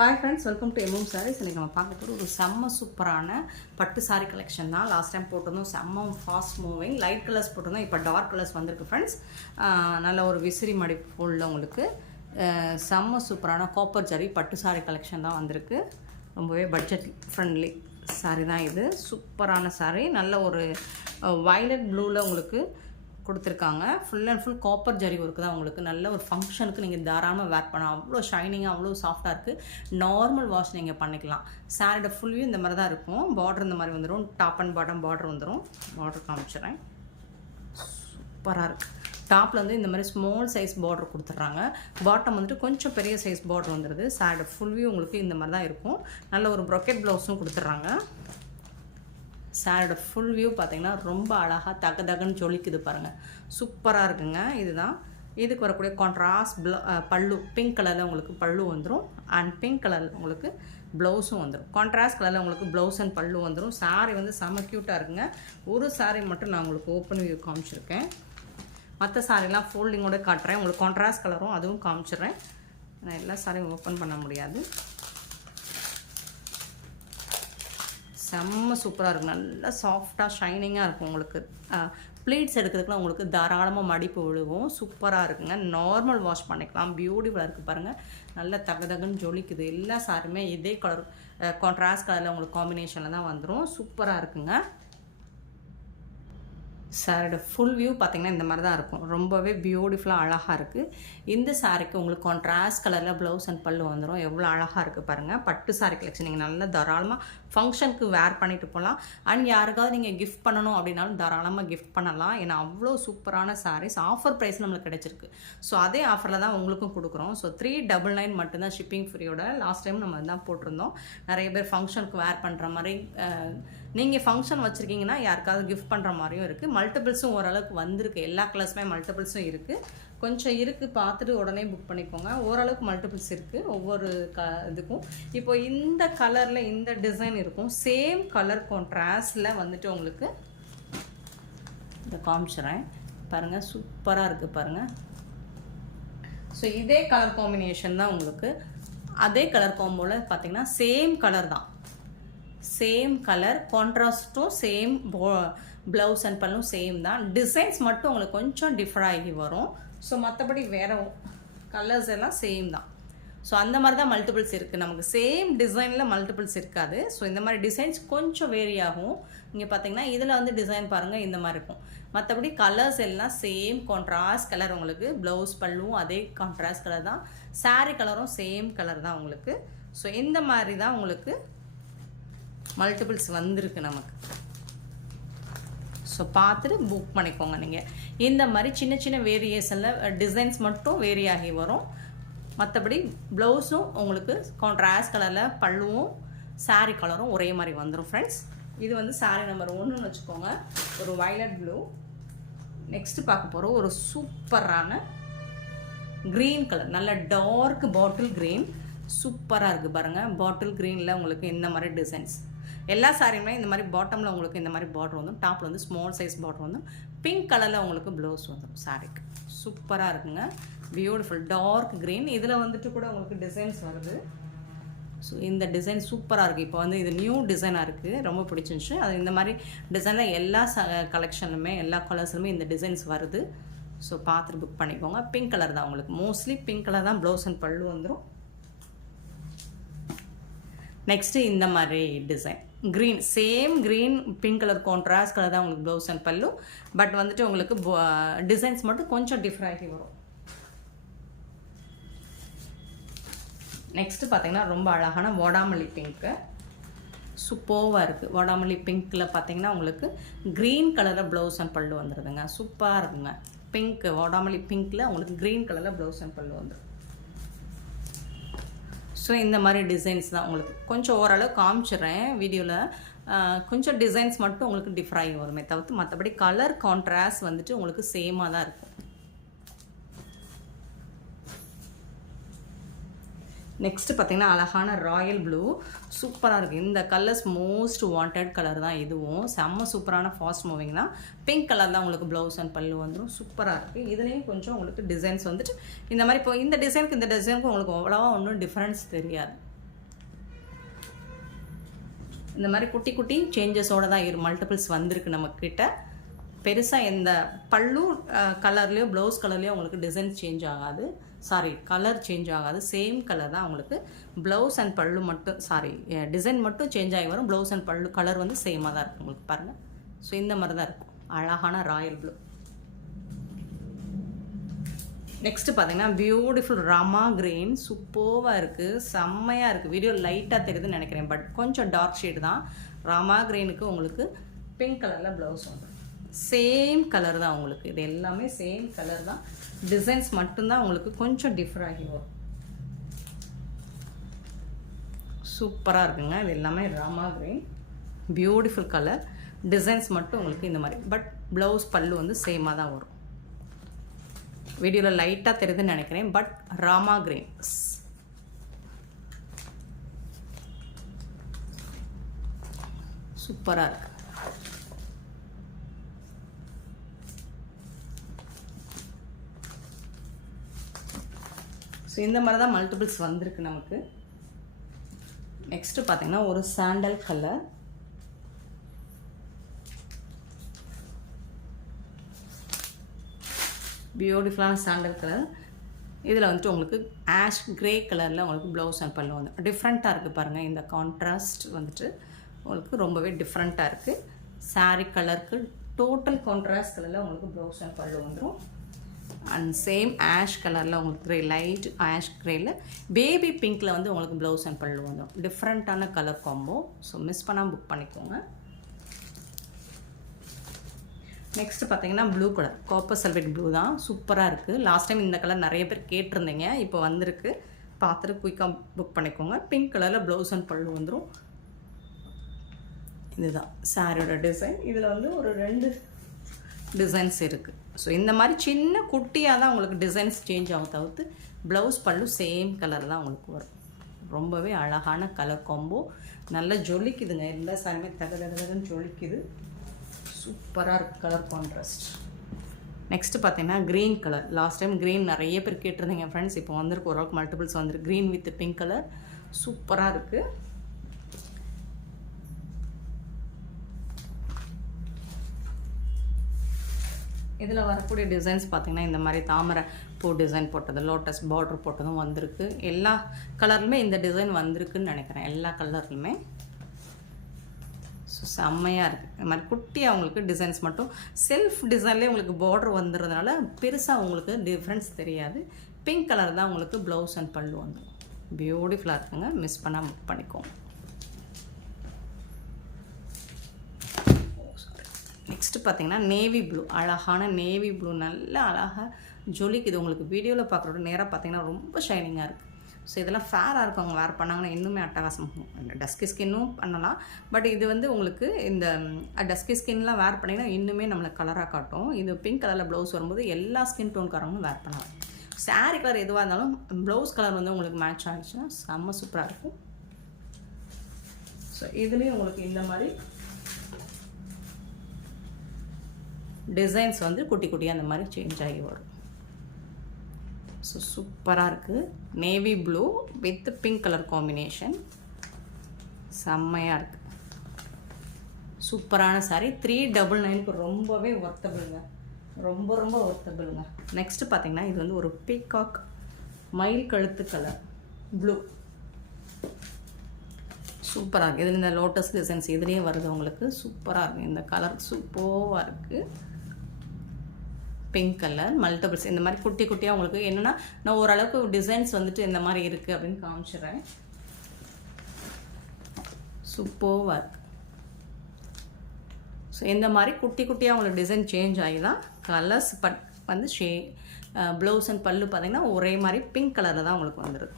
Hi friends welcome to MM sarees இன்றைக்கி நம்ம பார்க்க போகிற ஒரு செம்ம சூப்பரான பட்டு சாரி கலெக்ஷன் தான். லாஸ்ட் டைம் போட்டிருந்தோம் செம்ம ஃபாஸ்ட் மூவிங் லைட் கலர்ஸ் போட்டிருந்தோம். இப்போ டார்க் கலர்ஸ் வந்திருக்கு ஃப்ரெண்ட்ஸ் நல்ல ஒரு விசிறி மடிப்பு உள்ள உங்களுக்கு செம்ம சூப்பரான காப்பர் ஜரி பட்டு சாரி கலெக்ஷன் தான் வந்திருக்கு. ரொம்பவே பட்ஜெட் ஃப்ரெண்ட்லி சாரி தான் இது. சூப்பரான சாரி நல்ல ஒரு வயலட் ப்ளூவில் உங்களுக்கு கொடுத்துருக்காங்க. Full and full copper zari work தான் உங்களுக்கு. நல்ல ஒரு ஃபங்க்ஷனுக்கு நீங்கள் தாராளமாக வேர் பண்ணலாம். அவ்வளோ ஷைனிங்காக அவ்வளோ சாஃப்டாக இருக்குது நார்மல் வாஷ் நீங்கள் பண்ணிக்கலாம். சாரியோட ஃபுல் வியூ இந்த மாதிரி தான் இருக்கும். பார்டர் இந்த மாதிரி வந்துடும் டாப் அண்ட் பாட்டம் பார்டர் வந்துடும் பார்டர் காமிச்சிடுறேன். சூப்பராக இருக்குது டாப்பில் வந்து இந்த மாதிரி ஸ்மால் சைஸ் பார்டர் கொடுத்துட்றாங்க. பாட்டம் வந்துட்டு கொஞ்சம் பெரிய சைஸ் பார்டர் வந்துடுது சாரியோட ஃபுல் வியூ உங்களுக்கு இந்த மாதிரி தான் இருக்கும். நல்ல ஒரு ப்ரொக்கெட் ப்ளவுஸும் கொடுத்துட்றாங்க. சாரோட ஃபுல் வியூ பார்த்தீங்கன்னா ரொம்ப அழகாக தக தகன்னு ஜொலிக்குது பாருங்கள் சூப்பராக இருக்குங்க இதுதான். இதுக்கு வரக்கூடிய கான்ட்ராஸ்ட் ப்ள பல்லு பிங்க் கலரில் உங்களுக்கு பல்லு வந்துடும் அண்ட் பிங்க் கலரில் உங்களுக்கு ப்ளவுஸும் வந்துடும் கான்ட்ராஸ்ட் கலரில் உங்களுக்கு ப்ளவுஸ் அண்ட் பல்லு வந்துடும் சாரி வந்து செம க்யூட்டாக இருக்குங்க. ஒரு சாரி மட்டும் நான் உங்களுக்கு ஓப்பன் வியூ காமிச்சிருக்கேன். மற்ற சாரிலாம் ஃபோல்டிங்கோடு காட்டுறேன். உங்களுக்கு கான்ட்ராஸ்ட் கலரும் அதுவும் காமிச்சிடுறேன். நான் எல்லா சாரியும் ஓப்பன் பண்ண முடியாது. செம்ம சூப்பராக இருக்கும். நல்லா சாஃப்டாக ஷைனிங்காக இருக்கும் உங்களுக்கு. ப்ளீட்ஸ் எடுக்கிறதுக்குலாம் உங்களுக்கு தாராளமாக மடிப்பு விழுகும் சூப்பராக இருக்குங்க. நார்மல் வாஷ் பண்ணிக்கலாம். பியூட்டிஃபுல்லாக இருக்குது பாருங்கள் நல்ல தகதகன்னு ஜொலிக்குது. எல்லா சாருமே இதே கலர் கான்ட்ராஸ்ட் கலரில் உங்களுக்கு காம்பினேஷனில் தான் வந்துடும் சூப்பராக இருக்குங்க. சாரோட ஃபுல் வியூ பார்த்தீங்கன்னா இந்த மாதிரி தான் இருக்கும். ரொம்பவே பியூட்டிஃபுல்லாக அழகாக இருக்குது இந்த சாரிக்கு உங்களுக்கு கான்ட்ராஸ்ட் கலரில் ப்ளவுஸ் அண்ட் பல்லு வந்துடும் எவ்வளோ அழகாக இருக்குது பாருங்கள் பட்டு சாரி கலெக்ஷன் நீங்கள் நல்லா தாராளமாக ஃபங்க்ஷனுக்கு வேர் பண்ணிட்டு போகலாம் அண்ட் யாருக்காவது நீங்கள் கிஃப்ட் பண்ணணும் அப்படின்னாலும் தாராளமாக கிஃப்ட் பண்ணலாம். ஏன்னா அவ்வளோ சூப்பரான சாரீஸ் ஆஃபர் ப்ரைஸ் நம்மளுக்கு கிடைச்சிருக்கு. ஸோ அதே ஆஃபரில் தான் உங்களுக்கும் கொடுக்குறோம். ஸோ த்ரீ டபுள் நைன் மட்டும்தான் ஷிப்பிங் ஃப்ரீயோட லாஸ்ட் டைம் நம்ம தான் போட்டிருந்தோம். நிறைய பேர் ஃபங்க்ஷனுக்கு வேர் பண்ணுற மாதிரி நீங்கள் ஃபங்க்ஷன் வச்சுருக்கீங்கன்னா யாருக்காவது கிஃப்ட் பண்ணுற மாதிரியும் இருக்குது மல்டிபிள்ஸும் ஓரளவுக்கு வந்திருக்கு. எல்லா கிளாஸுமே மல்டிபிள்ஸும் இருக்குது கொஞ்சம் இருக்குது பார்த்துட்டு உடனே புக் பண்ணிக்கோங்க. ஓரளவுக்கு மல்டிபிள்ஸ் இருக்குது ஒவ்வொரு க இதுக்கும். இப்போ இந்த கலரில் இந்த டிசைன் இருக்கும். சேம் கலர் கான்ட்ராஸ்டில் வந்துட்டு உங்களுக்கு இதை காமிச்சிடுறேன். பாருங்கள் சூப்பராக இருக்குது பாருங்கள் ஸோ இதே கலர் காம்பினேஷன் தான் உங்களுக்கு. அதே கலர் காம்போவில் பார்த்தீங்கன்னா சேம் கலர் தான். சேம் கலர் கான்ட்ராஸ்ட்டும் சேம் ப்ளவுஸ் அண்ட் பல்லும் சேம் தான். டிசைன்ஸ் மட்டும் உங்களுக்கு கொஞ்சம் டிஃபர் ஆகி வரும். ஸோ மற்றபடி வேற கலர்ஸ் எல்லாம் சேம் தான். ஸோ அந்த மாதிரி தான் மல்டிபிள்ஸ் இருக்குது நமக்கு சேம் டிசைனில் மல்டிபிள்ஸ் இருக்காது. ஸோ இந்த மாதிரி டிசைன்ஸ் கொஞ்சம் வேரி ஆகும். இங்கே பார்த்தீங்கன்னா இதில் வந்து டிசைன் பாருங்கள் இந்த மாதிரி இருக்கும். மற்றபடி கலர்ஸ் எல்லாம் சேம் கான்ட்ராஸ்ட் கலர் உங்களுக்கு. ப்ளவுஸ் பல்லும் அதே கான்ட்ராஸ்ட் கலர் தான். சாரீ கலரும் சேம் கலர் தான் உங்களுக்கு. ஸோ இந்த மாதிரி தான் உங்களுக்கு மல்டிபிள்ஸ் வந்திருக்கு நமக்கு. ஸோ பார்த்துட்டு புக் பண்ணிக்கோங்க நீங்கள் இந்த மாதிரி சின்ன சின்ன வேரியேஷனில் டிசைன்ஸ் மட்டும் வேரி ஆகி வரும். மற்றபடி ப்ளவுஸும் உங்களுக்கு கான்ட்ராஸ்ட் கலரில் பல்லுவும் சாரீ கலரும் ஒரே மாதிரி வந்துடும் ஃப்ரெண்ட்ஸ் இது வந்து சாரீ நம்பர் ஒன்றுன்னு வச்சுக்கோங்க. ஒரு வயலட் ப்ளூ நெக்ஸ்ட்டு பார்க்க போகிறோம் ஒரு சூப்பரான க்ரீன் கலர் நல்ல டார்க் பாட்டில் க்ரீன் சூப்பராக இருக்குது பாருங்கள் பாட்டில் க்ரீனில் உங்களுக்கு இந்த மாதிரி டிசைன்ஸ் எல்லா சாரியுமே இந்த மாதிரி பாட்டமில் உங்களுக்கு இந்த மாதிரி பார்டர் வந்தும் டாப்பில் வந்து ஸ்மால் சைஸ் பார்டர் வந்தும் பிங்க் கலரில் உங்களுக்கு ப்ளவுஸ் வந்துடும் சாரிக்கு சூப்பராக இருக்குங்க. பியூட்டிஃபுல் டார்க் க்ரீன் இதில் வந்துட்டு கூட உங்களுக்கு டிசைன்ஸ் வருது. ஸோ இந்த டிசைன் சூப்பராக இருக்குது இப்போ வந்து இது நியூ டிசைனாக இருக்குது ரொம்ப பிடிச்சிருந்துச்சு. அது இந்த மாதிரி டிசைனில் எல்லா ச கலெக்ஷனுமே எல்லா கலர்ஸ்லுமே இந்த டிசைன்ஸ் வருது. ஸோ பார்த்துட்டு புக் பண்ணிக்கோங்க. பிங்க் கலர் தான் உங்களுக்கு. மோஸ்ட்லி பிங்க் கலர் தான் ப்ளவுஸ் அண்ட் பல்லு வந்துடும் நெக்ஸ்ட்டு இந்த மாதிரி design green same green pink colour contrast colour தான் உங்களுக்கு ப்ளவுஸ் அண்ட் பல்லு பட் வந்துட்டு உங்களுக்கு டிசைன்ஸ் uh, மட்டும் கொஞ்சம் டிஃப்ரெண்ட் வரும். நெக்ஸ்ட்டு பார்த்தீங்கன்னா ரொம்ப அழகான வாடாமல்லி பிங்க்கு சூப்பர்வாக இருக்குது வடாமல்லி பிங்க்கில் பார்த்தீங்கன்னா உங்களுக்கு க்ரீன் கலரில் ப்ளவுஸ் அண்ட் பல்லு வந்துடுதுங்க சூப்பராக இருக்குங்க. பிங்க் வாடாமல்லி பிங்க்கில் உங்களுக்கு க்ரீன் கலரில் ப்ளவுஸ் அண்ட் பல்லு வந்துடும் ஸோ இந்த மாதிரி டிசைன்ஸ் தான் உங்களுக்கு. கொஞ்சம் ஓரளவு காமிச்சிடுறேன் வீடியோவில் கொஞ்சம் டிசைன்ஸ் மட்டும் உங்களுக்கு டிஃபர் வருமே தவிர்த்து மற்றபடி கலர் கான்ட்ராஸ்ட் வந்துட்டு உங்களுக்கு சேமாக தான் இருக்கும். நெக்ஸ்ட்டு பார்த்தீங்கன்னா அழகான ராயல் ப்ளூ சூப்பராக இருக்குது இந்த கலர்ஸ் மோஸ்ட் வாண்டட் கலர் தான் இதுவும். செம்ம சூப்பரான ஃபாஸ்ட் மூவிங் தான். பிங்க் கலர் தான் உங்களுக்கு ப்ளவுஸ் அண்ட் பல்லு வந்துடும் சூப்பராக இருக்குது இதுலேயும் கொஞ்சம் உங்களுக்கு டிசைன்ஸ் வந்துட்டு இந்த மாதிரி இப்போ இந்த டிசைனுக்கு இந்த டிசைனுக்கு உங்களுக்கு அவ்வளோவா ஒன்றும் டிஃப்ரென்ஸ் தெரியாது. இந்த மாதிரி குட்டி குட்டி சேஞ்சஸோட தான் இரு மல்டிபிள்ஸ் வந்திருக்கு நம்மக்கிட்ட. பெருசாக எந்த பல்லு கலர்லேயோ ப்ளவுஸ் கலர்லேயோ உங்களுக்கு டிசைன் சேஞ்ச் ஆகாது. சாரி கலர் சேஞ்ச் ஆகாது. சேம் கலர் தான் உங்களுக்கு ப்ளவுஸ் அண்ட் பல்லு மட்டும் சாரி டிசைன் மட்டும் சேஞ்ச் ஆகி வரும். ப்ளவுஸ் அண்ட் பல்லு கலர் வந்து சேமாக தான் இருக்கும் உங்களுக்கு பாருங்கள் ஸோ இந்த மாதிரி தான் இருக்கும். அழகான ராயல் ப்ளூ நெக்ஸ்ட்டு பார்த்தீங்கன்னா பியூட்டிஃபுல் ரமா கிரீன் சூப்பர்வாக இருக்குது செம்மையாக இருக்குது வீடியோ லைட்டாக தெரியுதுன்னு நினைக்கிறேன். பட் கொஞ்சம் டார்க் ஷேடு தான். ராமா கிரீனுக்கு உங்களுக்கு பிங்க் கலரில் ப்ளவுஸ் வந்துடும் சேம் கலர் தான் உங்களுக்கு. இது எல்லாமே சேம் கலர் தான். டிசைன்ஸ் மட்டும்தான் உங்களுக்கு கொஞ்சம் டிஃபர் ஆகி வரும். சூப்பராக இருக்குங்க. இது எல்லாமே Rama green beautiful colour designs மட்டும் உங்களுக்கு இந்த மாதிரி. பட் ப்ளவுஸ் பல்லு வந்து சேமாக தான் வரும். வீடியோவில் லைட்டாக தெரியுதுன்னு நினைக்கிறேன். பட் ராமா கிரீன் சூப்பராக இருக்குது ஸோ இந்த மாதிரி தான் மல்டிபிள்ஸ் வந்திருக்கு நமக்கு. நெக்ஸ்ட்டு பார்த்தீங்கன்னா ஒரு சாண்டல் கலர் பியூட்டிஃபுல்லான சாண்டல் கலர் இதில் வந்துட்டு உங்களுக்கு ஆஷ் கிரே கலரில் உங்களுக்கு ப்ளவுஸ் அண்ட் பல்லு வந்து டிஃப்ரெண்ட்டாக இருக்குது பாருங்கள் இந்த கான்ட்ராஸ்ட் வந்துட்டு உங்களுக்கு ரொம்பவே டிஃப்ரெண்ட்டாக இருக்குது சாரீ கலருக்கு டோட்டல் கான்ட்ராஸ்ட் கலரில் உங்களுக்கு ப்ளவுஸ் அண்ட் பல்லு வந்துடும் அண்ட் சேம் ஆஷ் கலரில் உங்களுக்கு க்ரே லைட் ஆஷ் க்ரேயில் பேபி பிங்க்கில் வந்து உங்களுக்கு ப்ளவுஸ் அண்ட் பல்லு வந்துடும் டிஃப்ரெண்ட்டான கலர் காம்போ ஸோ மிஸ் பண்ணாமல் புக் பண்ணிக்கோங்க. நெக்ஸ்ட் பார்த்தீங்கன்னா ப்ளூ கலர் காப்பர் சல்வேட் ப்ளூ தான். சூப்பராக இருக்குது லாஸ்ட் டைம் இந்த கலர் நிறைய பேர் கேட்டிருந்தீங்க. இப்போ வந்திருக்கு. பார்த்துட்டு குயிக்காக புக் பண்ணிக்கோங்க. பிங்க் கலரில் ப்ளவுஸ் அண்ட் பல்லு வந்துடும் இதுதான். சாரியோட டிசைன் இதில் வந்து ஒரு ரெண்டு டிசைன்ஸ் இருக்குது ஸோ இந்த மாதிரி சின்ன குட்டியாக தான் உங்களுக்கு டிசைன்ஸ் சேஞ்ச் ஆகும் தவிர்த்து ப்ளவுஸ் பல்லு சேம் கலர் தான் உங்களுக்கு வரும். ரொம்பவே அழகான கலர் காம்போ நல்லா ஜொலிக்குதுங்க. எல்லா சாரியுமே தக ஜொலிக்குது. சூப்பராக இருக்குது கலர் கான்ட்ராஸ்ட் நெக்ஸ்ட்டு பார்த்தீங்கன்னா green colour last time green நிறைய பேர் கேட்டிருந்தீங்க ஃப்ரெண்ட்ஸ் இப்போ வந்திருக்கு ஓரளவுக்கு மல்டிபிள்ஸ் வந்துருக்கு. க்ரீன் வித் பிங்க் கலர் சூப்பராக இருக்குது இதில் வரக்கூடிய டிசைன்ஸ் பார்த்திங்கன்னா இந்த மாதிரி தாமரை பூ டிசைன் போட்டது லோட்டஸ் பார்டர் போட்டதும் வந்திருக்கு. எல்லா கலர்லுமே இந்த டிசைன் வந்திருக்குன்னு நினைக்கிறேன். எல்லா கலர்லுமே ஸோ செம்மையாக இருக்குது இந்த மாதிரி குட்டியாக உங்களுக்கு டிசைன்ஸ் மட்டும் செல்ஃப் டிசைன்லேயே உங்களுக்கு பார்டர் வந்துடுறதுனால பெருசாக உங்களுக்கு டிஃப்ரென்ஸ் தெரியாது. பிங்க் கலர் தான் உங்களுக்கு ப்ளவுஸ் அண்ட் பல்லு வந்துடும் பியூட்டிஃபுல்லாக இருக்குங்க. மிஸ் பண்ணால் புக் பண்ணிக்கோங்க. நெக்ஸ்ட்டு பார்த்தீங்கன்னா நேவி ப்ளூ அழகான நேவி ப்ளூ நல்லா அழகாக ஜொலிக்குது. உங்களுக்கு வீடியோவில் பார்க்குறோட நேராக பார்த்தீங்கன்னா ரொம்ப ஷைனிங்காக இருக்குது ஸோ இதெல்லாம் ஃபேராக இருக்கும். அவங்க வேர் பண்ணாங்கன்னா இன்னுமே அட்டகாசம் டஸ்கி ஸ்கின்னும் பண்ணலாம். பட் இது வந்து உங்களுக்கு இந்த டஸ்கி ஸ்கின்லாம் வேர் பண்ணிங்கன்னா இன்னுமே நம்மளை கலராக காட்டும். இது பிங்க் கலரில் ப்ளவுஸ் வரும்போது எல்லா ஸ்கின் டோன்காரங்களும் வேர் பண்ணலாம். சாரீ கலர் எதுவாக இருந்தாலும் ப்ளவுஸ் கலர் வந்து உங்களுக்கு மேட்ச் ஆகிடுச்சுன்னா செம்ம சூப்பராக இருக்கும். ஸோ இதுலேயும் உங்களுக்கு இந்த மாதிரி டிசைன்ஸ் வந்து குட்டி குட்டியாக அந்த மாதிரி சேஞ்ச் ஆகி வரும். ஸோ சூப்பராக இருக்குது navy blue with pink colour combination செம்மையாக இருக்குது சூப்பரான சாரீ த்ரீ டபுள் நைனுக்கு ரொம்பவே ஒர்த்தபிளுங்க ரொம்ப ரொம்ப ஒர்த்தபிளுங்க நெக்ஸ்ட்டு பார்த்தீங்கன்னா இது வந்து ஒரு பீகாக் மயில் கழுத்து கலர் ப்ளூ சூப்பராக இருக்குது இதில் இந்த லோட்டஸ் டிசைன்ஸ் இதுலேயே வருது உங்களுக்கு. சூப்பராக இருக்குது இந்த கலர் சூப்பராக இருக்குது பிங்க் கலர் மல்டிபிள்ஸ் இந்த மாதிரி குட்டி குட்டியாக உங்களுக்கு என்னென்னா நான் ஓரளவுக்கு டிசைன்ஸ் வந்துட்டு இந்த மாதிரி இருக்குது அப்படின்னு காமிச்சிடுறேன். சூப்பர்வாக இருக்கு ஸோ இந்த மாதிரி குட்டி குட்டியாக உங்களுக்கு டிசைன் சேஞ்ச் ஆகி தான் கலர்ஸ் பட் வந்து ஷே ப்ளவுஸ் அண்ட் பல்லு பார்த்திங்கன்னா ஒரே மாதிரி பிங்க் கலரில் தான் உங்களுக்கு வந்துடுது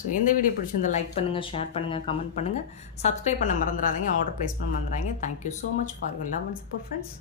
ஸோ இந்த வீடியோ பிடிச்சிருந்த லைக் பண்ணுங்கள் ஷேர் பண்ணுங்கள் கமெண்ட் பண்ணுங்கள் சப்ஸ்கிரைப் பண்ண மறந்துடாதீங்க. ஆர்டர் ப்ளேஸ் பண்ண மறந்துடாதீங்க. Thank you so much for your love and support friends